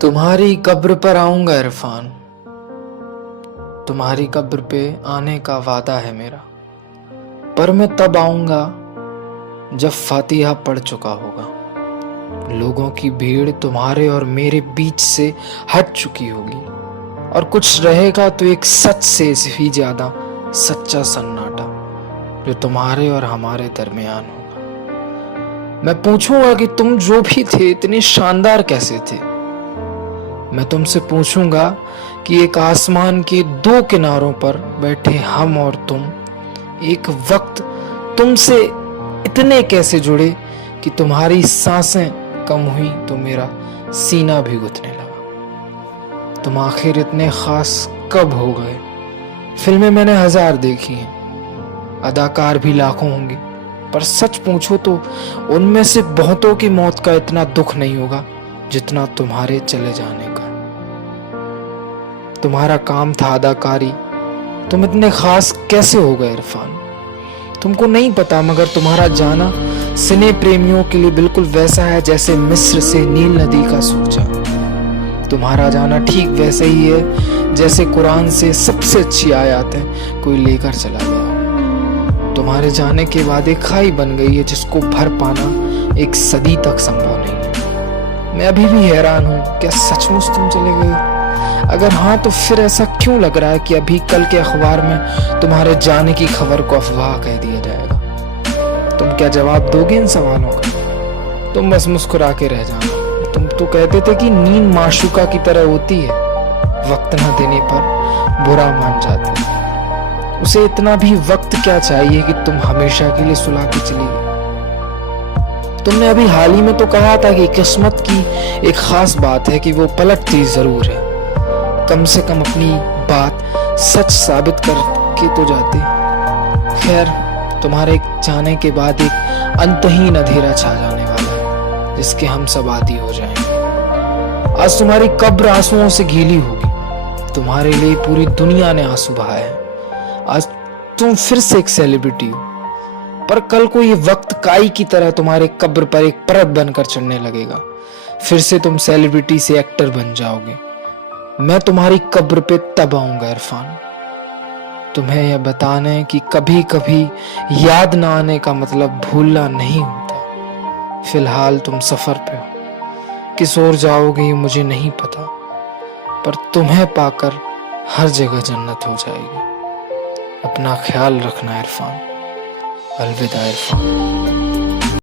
तुम्हारी कब्र पर आऊंगा इरफान। तुम्हारी कब्र पे आने का वादा है मेरा, पर मैं तब आऊंगा जब फातिहा पढ़ चुका होगा। लोगों की भीड़ तुम्हारे और मेरे बीच से हट चुकी होगी, और कुछ रहेगा तो एक सच से भी ज्यादा सच्चा सन्नाटा जो तुम्हारे और हमारे दरमियान होगा। मैं पूछूंगा कि तुम जो भी थे इतने शानदार कैसे थे। मैं तुमसे पूछूंगा कि एक आसमान के दो किनारों पर बैठे हम और तुम एक वक्त तुमसे इतने कैसे जुड़े कि तुम्हारी सांसें कम हुई तो मेरा सीना भी गुथने लगा। तुम आखिर इतने खास कब हो गए? फिल्में मैंने 1000 देखी हैं, अदाकार भी लाखों होंगे, पर सच पूछो तो उनमें से बहुतों की मौत का इतना दुख नहीं होगा जितना तुम्हारे चले जाने का। तुम्हारा काम था अदाकारी, तुम इतने खास कैसे हो गए इरफान? तुमको नहीं पता, मगर तुम्हारा जाना सिने प्रेमियों के लिए बिल्कुल वैसा है जैसे मिस्र से नील नदी का सूख जाना। तुम्हारा जाना ठीक वैसे ही है जैसे कुरान से सबसे अच्छी आयतें कोई लेकर चला गया। तुम्हारे जाने के बाद एक खाई बन गई है जिसको भर पाना एक सदी तक संभव नहीं है। मैं अभी भी हैरान हूँ, क्या सचमुच तुम चले गए? अगर हाँ तो फिर ऐसा क्यों लग रहा है कि अभी कल के अखबार में तुम्हारे जाने की खबर को अफवाह कह दिया जाएगा? तुम क्या जवाब दोगे इन सवालों का? तुम बस मुस्कुरा के रह जाना। तुम तो कहते थे कि नींद माशूका की तरह होती है, वक्त ना देने पर बुरा मान जाती है। उसे इतना भी वक्त क्या चाहिए कि तुम हमेशा के लिए सुला के चली गई? तुमने अभी हाल ही में तो कहा था कि किस्मत की एक खास बात है कि वो पलटती जरूर है। कम से कम अपनी बात सच साबित करके तो जाते। खैर, तुम्हारे जाने के बाद एक अंतहीन अंधेरा छा जाने वाला है जिसके हम सब आदी हो जाएंगे। आज तुम्हारी कब्र आंसुओं से गीली होगी। तुम्हारे लिए पूरी दुनिया ने आंसू बहाए हैं। आज तुम फिर से एक सेलिब्रिटी हो, पर कल को ये वक्त काई की तरह तुम्हारे कब्र पर एक परत बनकर चढ़ने लगेगा। फिर से तुम सेलिब्रिटी से एक्टर बन जाओगे। मैं तुम्हारी कब्र पे तब आऊंगा इरफान, तुम्हें यह बताने कि कभी कभी याद ना आने का मतलब भूलना नहीं होता। फिलहाल तुम सफर पे हो, किस ओर जाओगे ये मुझे नहीं पता, पर तुम्हें पाकर हर जगह जन्नत हो जाएगी। अपना ख्याल रखना इरफान। अलविदा इरफान।